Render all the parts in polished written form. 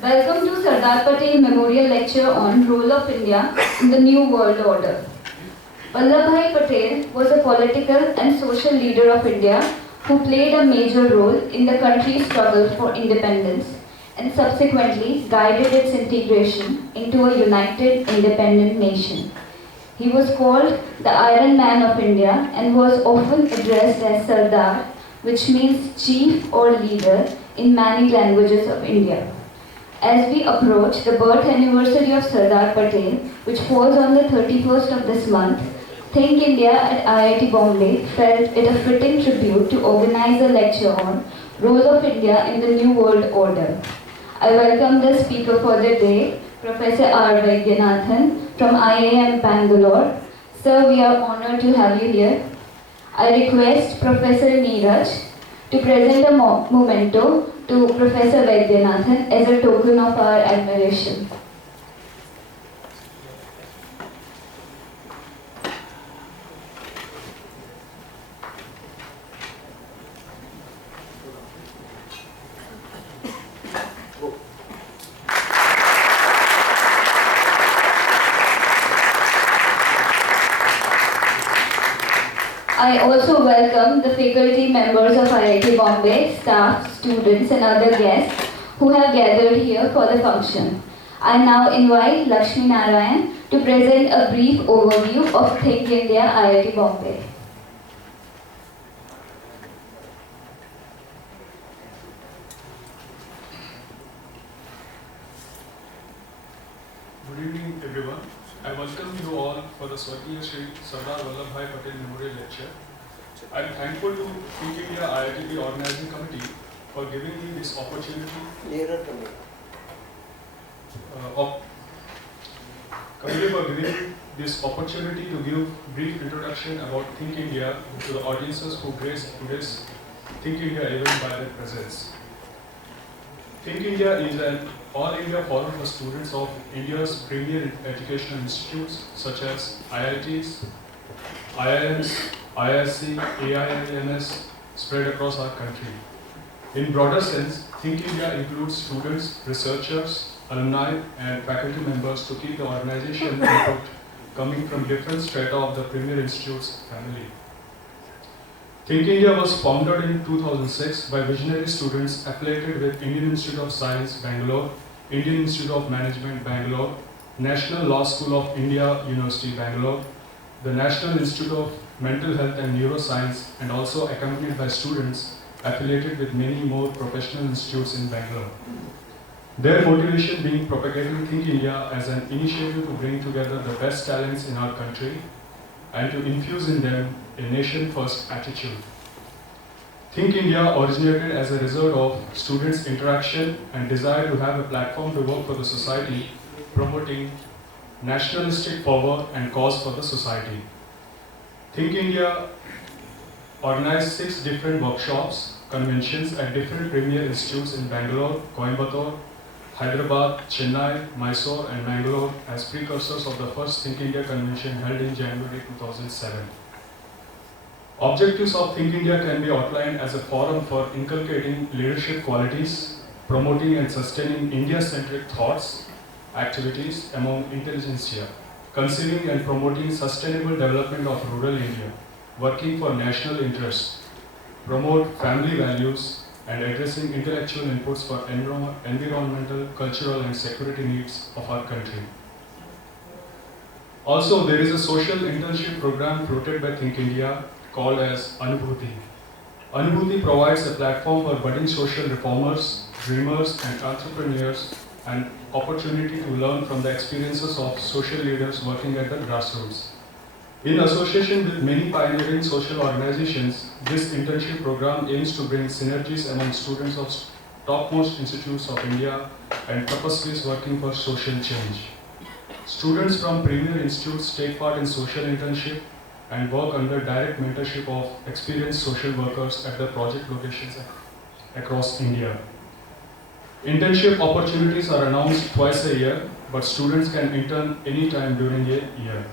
Welcome to Sardar Patel Memorial Lecture on Role of India in the New World Order. Vallabhbhai Patel was a political and social leader of India who played a major role in the country's struggle for independence and subsequently guided its integration into a united independent nation. He was called the Iron Man of India and was often addressed as Sardar, which means chief or leader in many languages of India. As we approach the birth anniversary of Sardar Patel, which falls on the 31st of this month, Think India at IIT Bombay felt it a fitting tribute to organize a lecture on Role of India in the New World Order. I welcome the speaker for the day, Professor R. Vaidyanathan from IIM-Bangalore. Sir, we are honored to have you here. I request Professor Neeraj to present a memento to Professor Vaidyanathan as a token of our admiration. I also welcome the faculty members of IIT Bombay, staff, students and other guests who have gathered here for the function. I now invite Lakshmi Narayan to present a brief overview of Think India IIT Bombay. Good evening, everyone. I welcome you all for the Swargiya Shri Sardar Patel Memorial Lecture. I am thankful to Think India IIT Organizing Committee for giving me this opportunity. To give brief introduction about Think India to the audiences who grace today's Think India event by their presence. Think India is an all-India forum for students of India's premier educational institutes such as IITs, IIMs, IISc, AIIMS spread across our country. In broader sense, Think India includes students, researchers, alumni and faculty members to keep the organization intact, coming from different strata of the premier institute's family. Think India was founded in 2006 by visionary students affiliated with Indian Institute of Science, Bangalore, Indian Institute of Management, Bangalore, National Law School of India, University, Bangalore, the National Institute of Mental Health and Neuroscience, and also accompanied by students affiliated with many more professional institutes in Bangalore. Their motivation being propagating Think India as an initiative to bring together the best talents in our country and to infuse in them a nation-first attitude. Think India originated as a result of students' interaction and desire to have a platform to work for the society, promoting nationalistic fervor and cause for the society. Think India organized 6 different workshops, conventions at different premier institutes in Bangalore, Coimbatore, Hyderabad, Chennai, Mysore and Bangalore as precursors of the first Think India convention held in January 2007. Objectives of Think India can be outlined as a forum for inculcating leadership qualities, promoting and sustaining India-centric thoughts, activities among intelligentsia, conceiving and promoting sustainable development of rural India, working for national interests, promote family values, and addressing intellectual inputs for environmental, cultural, and security needs of our country. Also, there is a social internship program floated by Think India called as Anubhuti. Anubhuti provides a platform for budding social reformers, dreamers, and entrepreneurs an opportunity to learn from the experiences of social leaders working at the grassroots. In association with many pioneering social organizations, this internship program aims to bring synergies among students of topmost institutes of India and purposes working for social change. Students from premier institutes take part in social internship and work under direct mentorship of experienced social workers at the project locations across India. Internship opportunities are announced twice a year, but students can intern anytime during a year.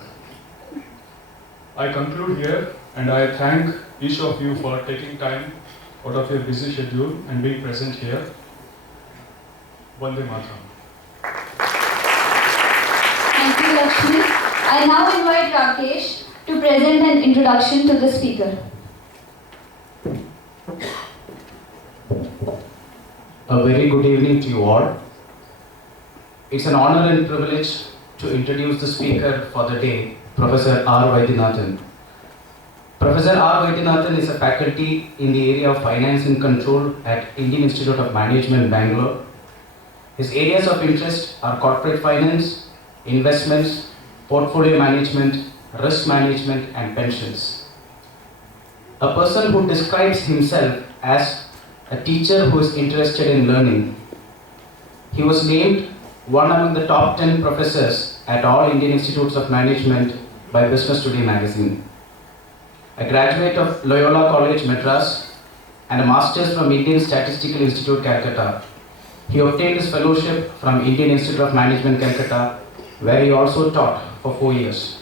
I conclude here and I thank each of you for taking time out of your busy schedule and being present here. Vande Mataram. Thank you, Lakshmi. I now invite Rakesh to present an introduction to the speaker. A very good evening to you all. It's an honor and privilege to introduce the speaker for the day, Professor R. Vaidyanathan. Professor R. Vaidyanathan is a faculty in the area of finance and control at Indian Institute of Management, Bangalore. His areas of interest are corporate finance, investments, portfolio management, risk management, and pensions. A person who describes himself as a teacher who is interested in learning. He was named one among the top 10 professors at all Indian Institutes of Management by Business Today magazine. A graduate of Loyola College, Madras, and a master's from Indian Statistical Institute, Calcutta. He obtained his fellowship from Indian Institute of Management, Calcutta, where he also taught for 4 years.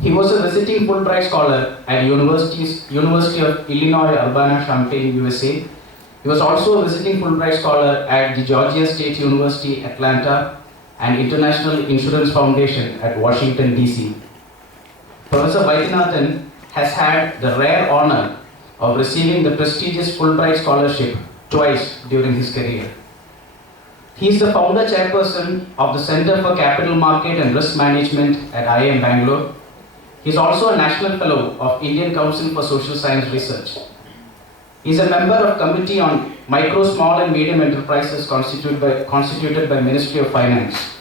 He was a visiting Fulbright scholar at University of Illinois Urbana-Champaign, USA. He was also a visiting Fulbright scholar at the Georgia State University, Atlanta, and International Insurance Foundation at Washington, D.C. Professor Vaidyanathan has had the rare honor of receiving the prestigious Fulbright scholarship twice during his career. He is the founder chairperson of the Center for Capital Market and Risk Management at IIM-Bangalore. He is also a National Fellow of Indian Council for Social Science Research. He is a member of Committee on Micro, Small and Medium Enterprises constituted by Ministry of Finance.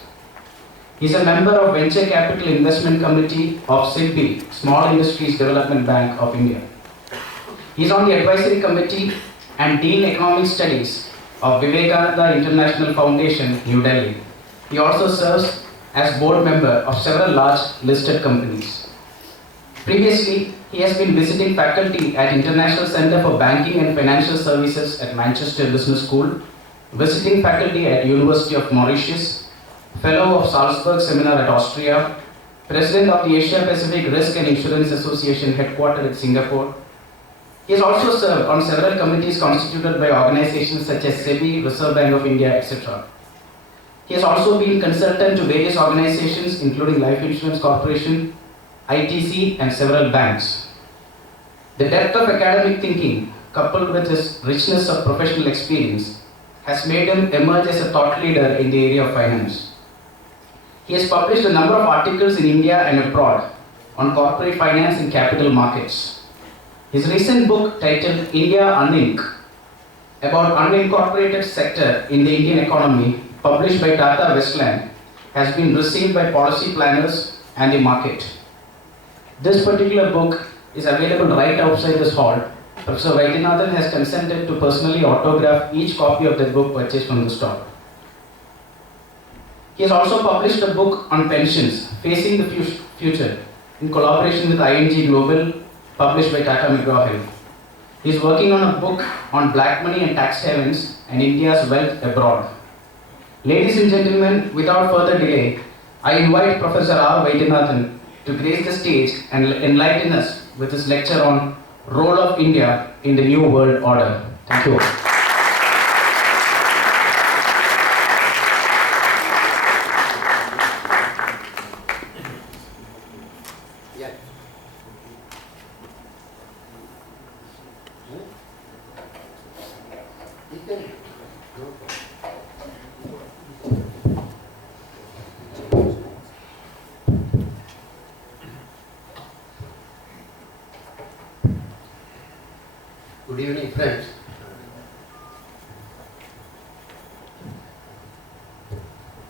He is a member of Venture Capital Investment Committee of SIDBI, Small Industries Development Bank of India. He is on the Advisory Committee and Dean Economic Studies of Vivekananda International Foundation, New Delhi. He also serves as board member of several large listed companies. Previously, he has been visiting faculty at International Center for Banking and Financial Services at Manchester Business School, visiting faculty at University of Mauritius, fellow of Salzburg Seminar at Austria, president of the Asia Pacific Risk and Insurance Association headquartered at Singapore. He has also served on several committees constituted by organizations such as SEBI, Reserve Bank of India, etc. He has also been consultant to various organizations including Life Insurance Corporation, ITC, and several banks. The depth of academic thinking, coupled with his richness of professional experience, has made him emerge as a thought leader in the area of finance. He has published a number of articles in India and abroad on corporate finance and capital markets. His recent book titled India-IIT, about unincorporated sector in the Indian economy, published by Tata Westland, has been received by policy planners and the market. This particular book is available right outside this hall. Professor Vaidyanathan has consented to personally autograph each copy of that book purchased from the stall. He has also published a book on pensions, Facing the Future, in collaboration with ING Global, published by Tata McGraw-Hill. He is working on a book on black money and tax havens and India's wealth abroad. Ladies and gentlemen, without further delay, I invite Professor R. Vaidyanathan to grace the stage and enlighten us with his lecture on Role of India in the New World Order. Thank you. Good evening, friends.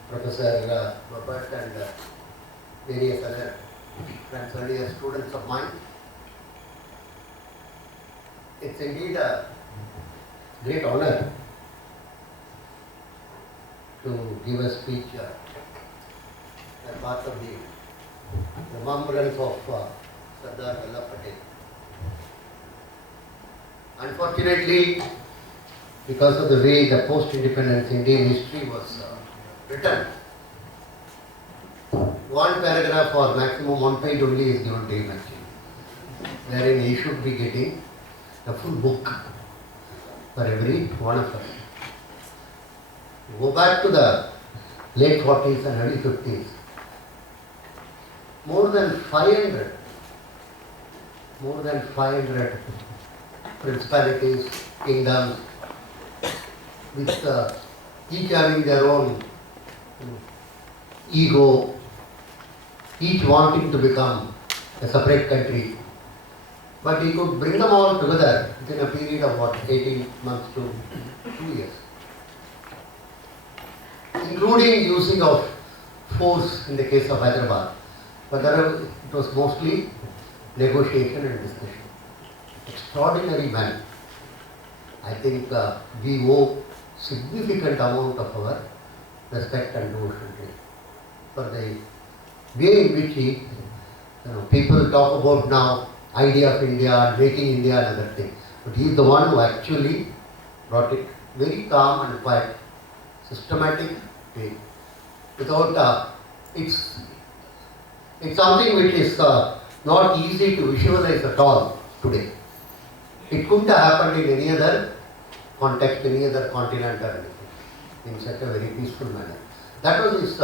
Professor Robert and various other friends, earlier students of mine. It's indeed a great honor to give a speech as part of the remembrance of Sardar Patel. Unfortunately, because of the way the post-independence Indian history was written, one paragraph or maximum one page only is given to him actually, wherein he should be getting a full book for every one of us. Go back to the late 40s and early 50s. More than 500 principalities, kingdoms, with each having their own ego, each wanting to become a separate country. But he could bring them all together within a period of 18 months to 2 years. Including using of force in the case of Hyderabad. But it was mostly negotiation and discussion. Extraordinary man. I think we owe significant amount of our respect and devotion to him. For the way in which he, people talk about now idea of India, making India another thing. But he is the one who actually brought it very calm and quiet, systematic way. Without it's something which is not easy to visualize at all today. It couldn't have happened in any other context, any other continent or anything, in such a very peaceful manner. That was his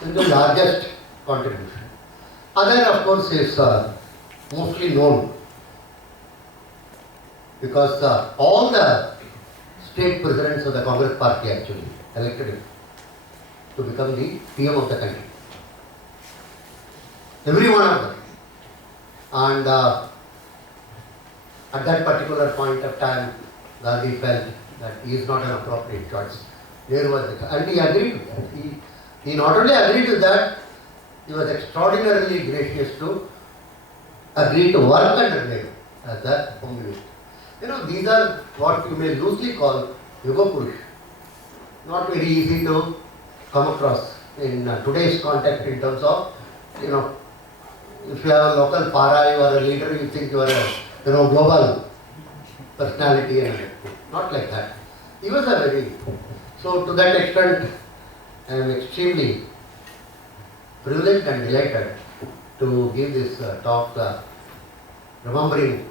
single largest contribution. Other, of course, is mostly known because all the state presidents of the Congress party actually elected him to become the PM of the country. Every one of them. And at that particular point of time, Gandhi felt that he is not an appropriate choice. And he agreed with that. He not only agreed with that, he was extraordinarily gracious to agree to work under Nehru as the Home Minister. These are what you may loosely call Yuga Purush. Not very easy to come across in today's context in terms of, if you have a local para, you are a leader, you think you are a global personality and everything. Not like that. He was a very, so to that extent, I am extremely privileged and delighted to give this talk, remembering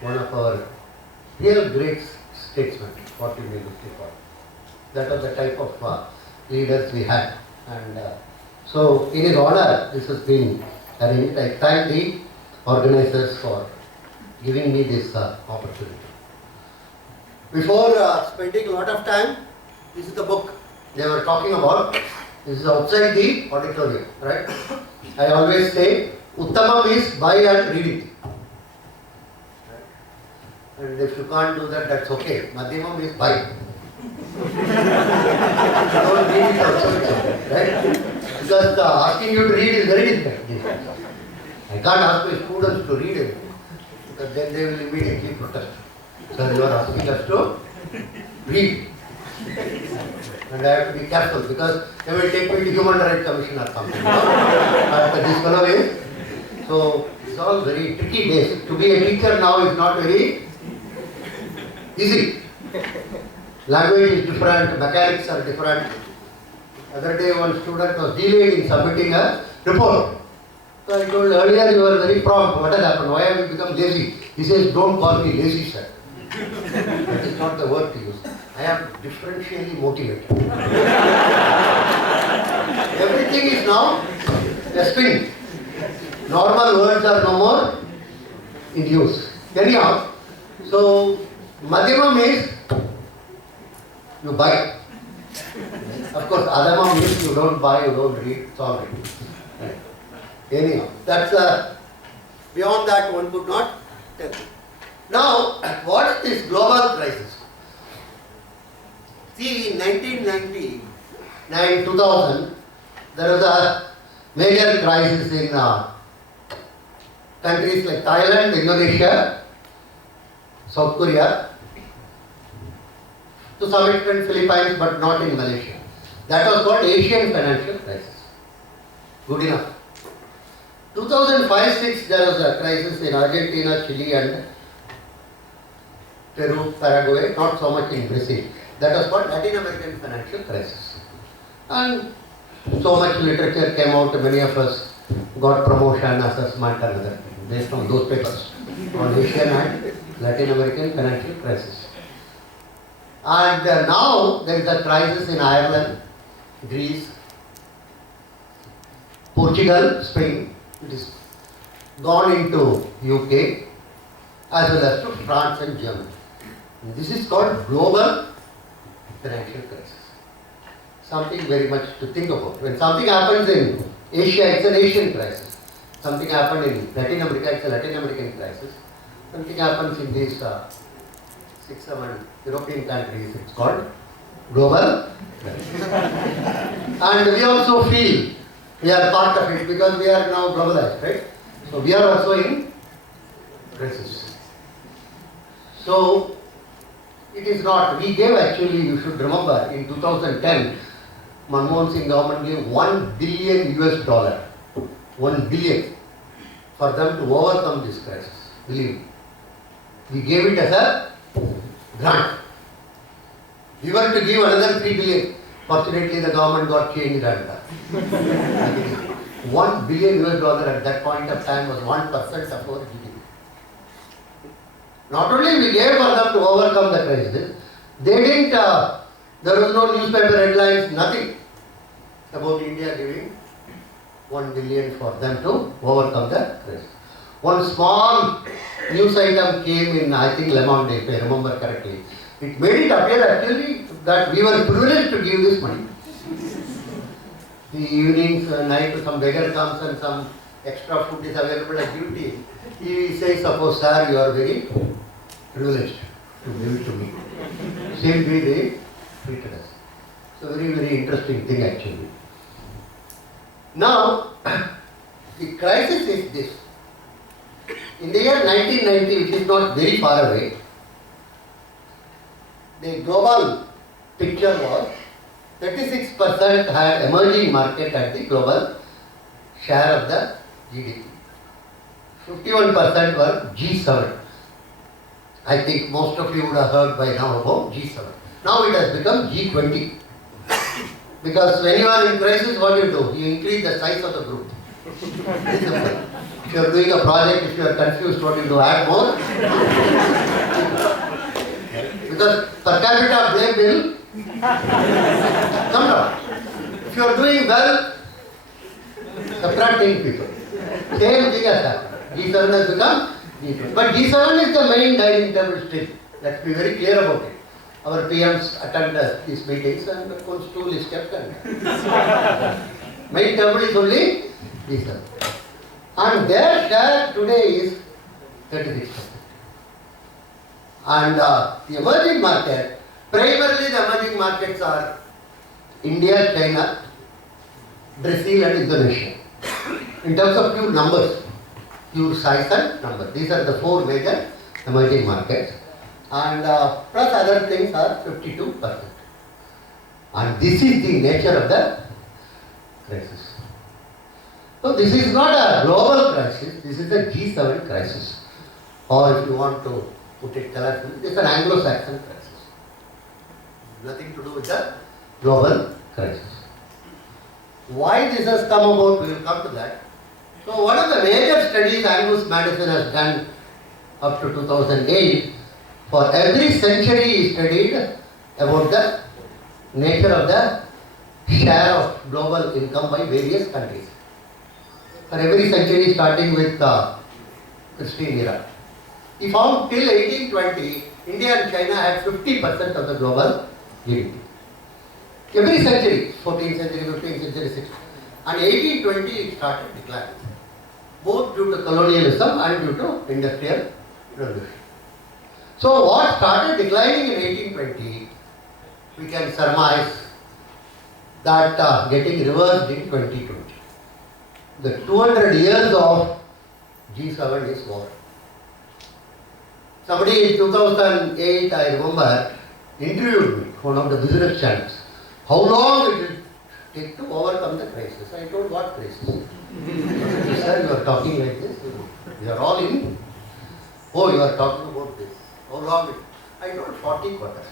one of our real great statesmen, what you may loosely call. That was the type of leaders we had. And so, in his honor, this has been arranged. I thank the organizers for giving me this opportunity. Before spending a lot of time, this is the book they were talking about. This is outside the auditorium, right? I always say, Uttamam is buy and read it. And if you can't do that, that's okay. Madhyamam is buy. Don't read it also, it's okay, right? Because asking you to read is very difficult. I can't ask my students to read it, because then they will immediately protest. So you are asking us to read. And I have to be careful because they will take me to Human Rights Commission or something. But this fellow is. So it's all very tricky days. To be a teacher now is not very easy. Language is different, mechanics are different. Other day one student was delayed in submitting a report. So I told earlier you were very prompt. What has happened? Why have you become lazy? He says, don't call me lazy, sir. That is not the word to use. I am differentially motivated. Everything is now a spin. Normal words are no more in use. Anyhow, so Madhyamam is you buy. Of course, Adhamam means you don't buy, you don't read, it's all right. Anyhow, that's beyond that one could not tell. Now, what is this global crisis? See, in 1999, 2000, there was a major crisis in countries like Thailand, Indonesia, South Korea, to some extent Philippines, but not in Malaysia. That was called Asian financial crisis. Good enough. 2005-06, there was a crisis in Argentina, Chile and Peru, Paraguay, not so much in Brazil. That was called Latin American financial crisis. And so much literature came out, many of us got promotion, assessment and other things based on those papers on Asian and Latin American financial crisis. And now there is a crisis in Ireland, Greece, Portugal, Spain. It is gone into UK as well as to France and Germany. And this is called global financial crisis. Something very much to think about. When something happens in Asia, it's an Asian crisis. Something happened in Latin America, it's a Latin American crisis. Something happens in these 6-7 European countries, it's called global crisis. And we also feel we are part of it because we are now globalized, right? So we are also in crisis. So it is not, we gave actually, you should remember, in 2010, Manmohan Singh government gave $1 billion US, 1 billion for them to overcome this crisis. Believe me. We gave it as a grant. We were to give another 3 billion. Fortunately, the government got changed and $1 billion US at that point of time was 1% of our GDP. Not only we gave for them to overcome the crisis, they didn't, there was no newspaper headlines, nothing about India giving 1 billion for them to overcome the crisis. One small news item came in, I think, Le Monde, if I remember correctly. It made it appear actually that we were privileged to give this money. The evenings, night, some beggar comes and some extra food is available at duty. He says, suppose, sir, you are very privileged to give it to me. Same way they treated us. So very, very interesting thing actually. Now, the crisis is this. In the year 1990, which is not very far away, the global picture was 36% had emerging market at the global share of the GDP. 51% were G7. I think most of you would have heard by now about G7. Now it has become G20. Because when you are in crisis, what do? You increase the size of the group. Very simple. If you are doing a project, if you are confused, what do? Add more. Because per capita blame will come down. If you are doing well, subtract 10 people. Same thing has happened. G7 has become G20. But G7 is the main dining table still. Let's be very clear about it. Our PMs attend these meetings and one stool is kept and main table is only G7. And their share today is 36%. And the emerging market, primarily the emerging markets are India, China, Brazil and Indonesia. In terms of pure numbers, pure size and number. These are the 4 major emerging markets. And plus other things are 52%. And this is the nature of the crisis. So this is not a global crisis, this is a G7 crisis. Or if you want to put it colorfully, it's an Anglo-Saxon crisis. Nothing to do with the global crisis. Why this has come about, we will come to that. So one of the major studies Angus Madison has done up to 2008, for every century he studied about the nature of the share of global income by various countries. For every century starting with Christian era. He found till 1820, India and China had 50% of the global GDP. Every century, 14th century, 15th century, 16th. And 1820 it started declining. Both due to colonialism and due to industrial revolution. So what started declining in 1820, we can surmise that getting reversed in 2020. The 200 years of G7 is over. Somebody in 2008, I remember, interviewed me, one of the business channels. How long it will take to overcome the crisis? I told, what crisis? Sir, you are talking like this. You are all in. Oh, you are talking about this. How long? I told 40 quarters.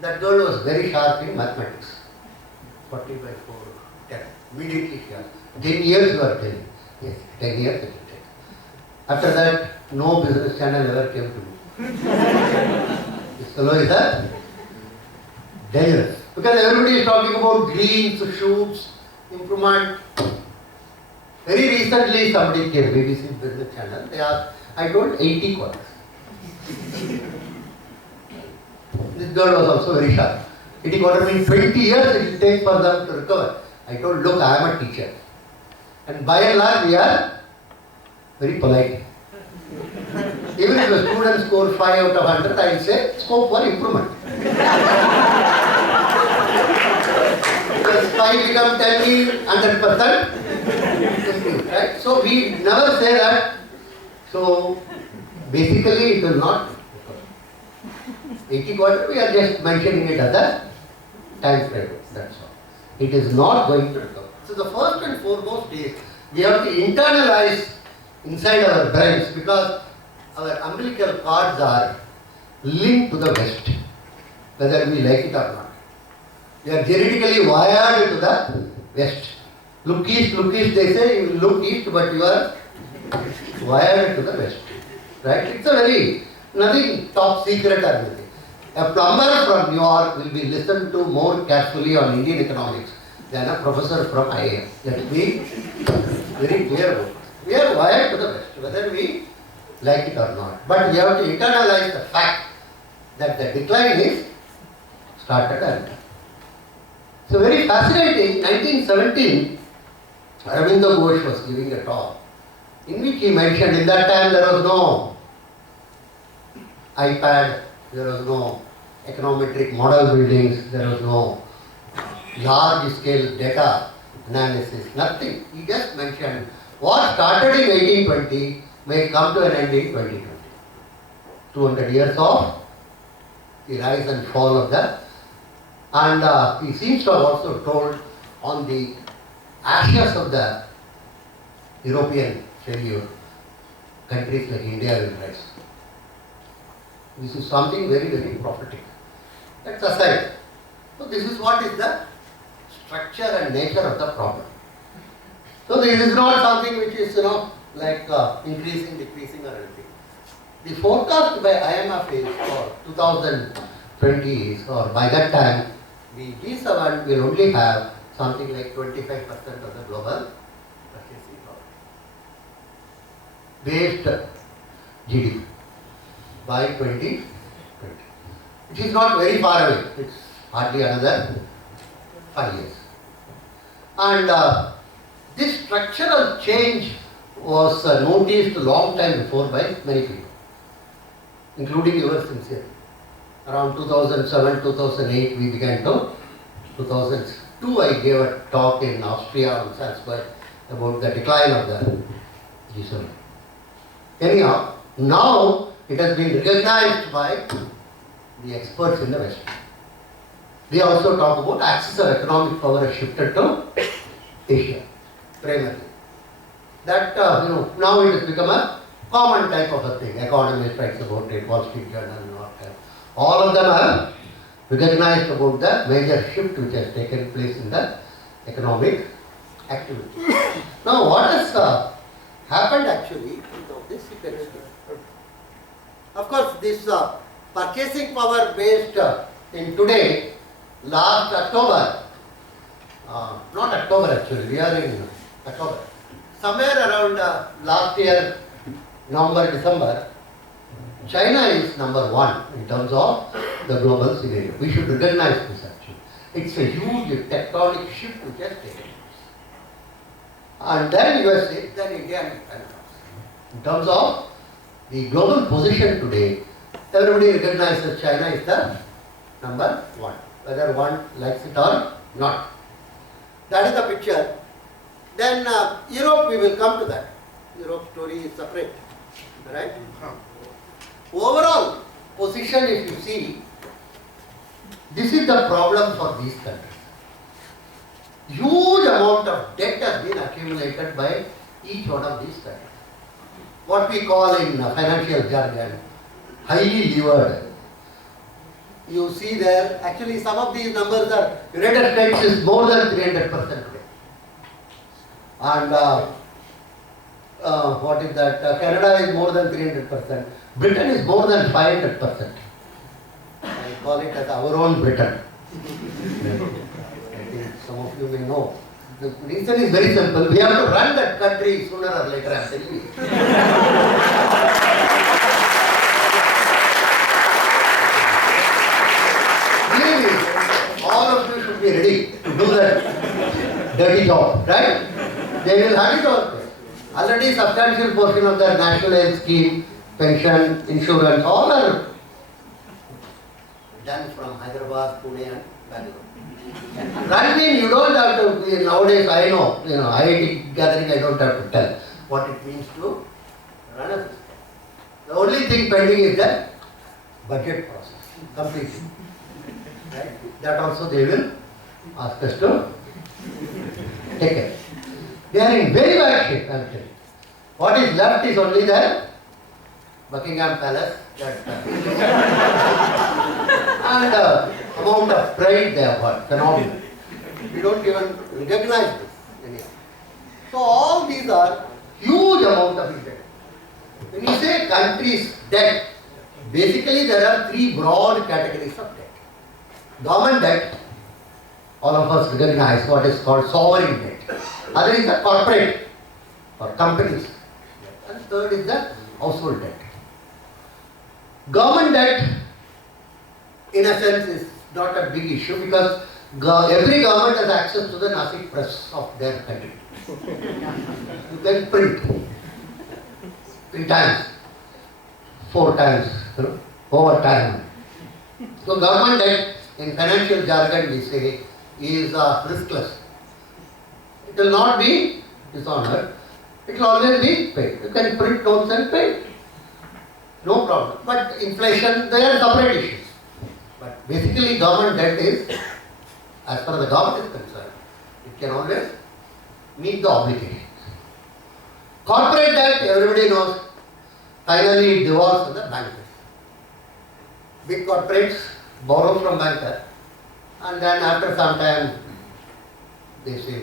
That girl was very sharp in mathematics. 40 by 4, 10. Immediately she asked. 10 years you are telling. Yes, 10 years it will take. After that, no business channel ever came to me. This fellow is a dangerous. Because everybody is talking about greens, shoots, improvement. Very recently somebody came, BBC Business Channel, they asked, I told 80 quarters. This girl was also very sharp. 80 quarters means 20 years it will take for them to recover. I told, look, I am a teacher. And by and large, we are very polite. Even if a student scores 5 out of 100, I will say, scope for improvement. Because 5 become 10 means 100%. Right? So we never say that. So basically it will not. 80 quarter, we are just mentioning it as a time frame. That's all. It is not going to recover. So the first and foremost is we have to internalize inside our brains, because our umbilical cords are linked to the West, whether we like it or not. We are genetically wired to the West. Look east, they say, you will look east, but you are wired to the West. Right? It's a very, nothing top secret or anything. A plumber from New York will be listened to more carefully on Indian economics than a professor from IIM. Let me very clear about it. We are wired to the West, whether we like it or not. But we have to internalize the fact that the decline is started early. So very fascinating, 1917, Aravinda Ghosh was giving a talk in which he mentioned in that time there was no iPad, there was no econometric model buildings, there was no large scale data analysis, nothing. He just mentioned what started in 1820 may come to an end in 2020. 200 years of the rise and fall of the, and he seems to have also told on the ashes of the European failure, countries like India will rise. This is something very, very prophetic. That's aside. So this is what is the structure and nature of the problem. So this is not something which is, like increasing, decreasing or anything. The forecast by IMF is for 2020 is, or by that time, the G7 will only have something like 25% of the global purchasing power based GDP by 2020. It is not very far away. It's hardly another 5 years. And this structural change was noticed a long time before by many people, including yours sincerely. Around 2007, 2008, we began to. 2002, I gave a talk in Austria on Salzburg about the decline of the G7. Anyhow, now it has been recognized by the experts in the West. They also talk about axis of economic power has shifted to Asia, primarily. That, now it has become a common type of a thing. Economist writes about it, Wall Street Journal, New Yorker. All of them have recognized about the major shift which has taken place in the economic activity. Now, what has happened actually, this you can see. Of course, this purchasing power based in today, last October, not October actually, we are in October. Somewhere around last year, November, December, China is number 1 in terms of the global scenario. We should recognize this actually. It's a huge tectonic shift which has taken place. And then USA, then India and China. In terms of the global position today, everybody recognizes China is the number 1, whether one likes it or not. That is the picture. Then Europe, we will come to that. Europe story is separate, right? Overall position, if you see, this is the problem for these countries. Huge amount of debt has been accumulated by each one of these countries. What we call in financial jargon, highly levered. You see there, actually some of these numbers are, United States is more than 300% today. And what is that? Canada is more than 300%. Britain is more than 500%. call it as our own Britain. I think some of you may know. The reason is very simple. We have to run that country sooner or later, I am telling you. Believe me, all of you should be ready to do that dirty job, right? They will have it all. Already substantial portion of their national health scheme, pension, insurance, all are done from Hyderabad, Pune and Bangalore. That means you don't have to, nowadays I know, IIT gathering I don't have to tell what it means to run a system. The only thing pending is the budget process, completely. Right? That also they will ask us to take care. They are in very bad shape, I am telling you. What is left is only the Buckingham Palace, and amount of pride they have got, phenomenal. We don't even recognize this anyhow. So all these are huge amount of debt. When you say country's debt, basically there are three broad categories of debt. Government debt, all of us recognize what is called sovereign debt. Other is the corporate or companies. And third is the household debt. Government debt, in a sense, is not a big issue because every government has access to the Nasi press of their country. You can print 3 times, 4 times, over time. So government debt, in financial jargon we say, is riskless. It will not be dishonored. It will always be paid. You can print notes and pay. No problem. But inflation, they are separate issues. But basically government debt is, as far as the government is concerned, it can always meet the obligations. Corporate debt, everybody knows, finally it devolves to the bankers. Big corporates borrow from banker and then after some time they say,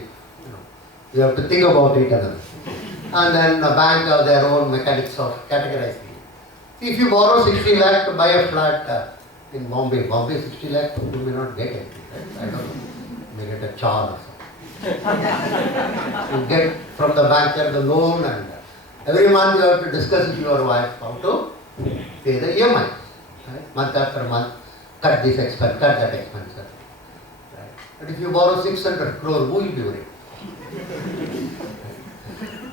you have to think about it another. And then the bank have their own mechanics of categorizing. If you borrow 60 lakh to buy a flat in Bombay 60 lakh, you may not get it. Right? I don't know. You may get a charge or something. You get from the banker the loan and every month you have to discuss with your wife how to pay the EMI. Right? Month after month, cut this expense, cut that expense. Right? But if you borrow 600 crore, who will be worried?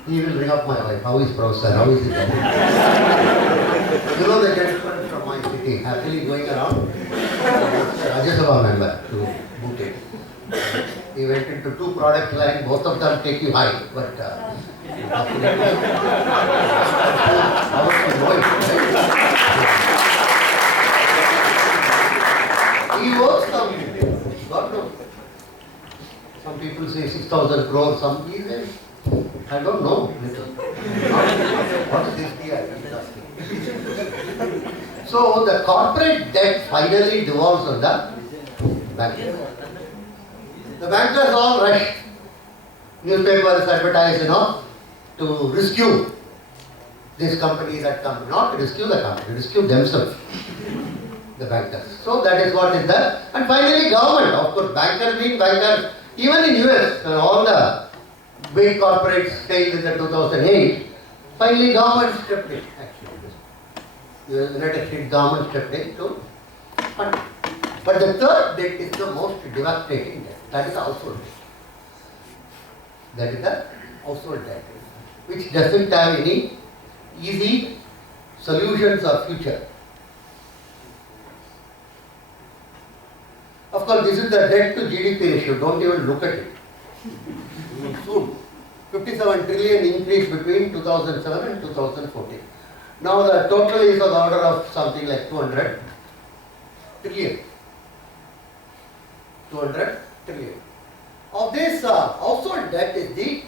He will ring up my wife. How is Professor? How is it? You know the gentleman from my city, happily going around, Rajya Sabha member to boot it. He went into 2 product lines, both of them take you high, but how to know it, right? He works something, God knows. Some people say 6,000 crores, some he says, I don't know. What is this here? So the corporate debt finally devolves on the bankers. The bankers all rush. Newspapers advertise, to rescue this company, that company. Not to rescue the company, to rescue themselves. The bankers. So that is what is there. And finally government, of course, bankers being bankers, even in US, when all the big corporates failed in the 2008, finally government stepped in, actually. The United States government stepped in to fund it. But the third debt is the most devastating debt. That is the household debt. That is the household debt, which doesn't have any easy solutions or future. Of course, this is the debt to GDP ratio. Don't even look at it. Soon. 57 trillion increase between 2007 and 2014. Now the total is of the order of something like 200 trillion. 200 trillion. Of this household debt is the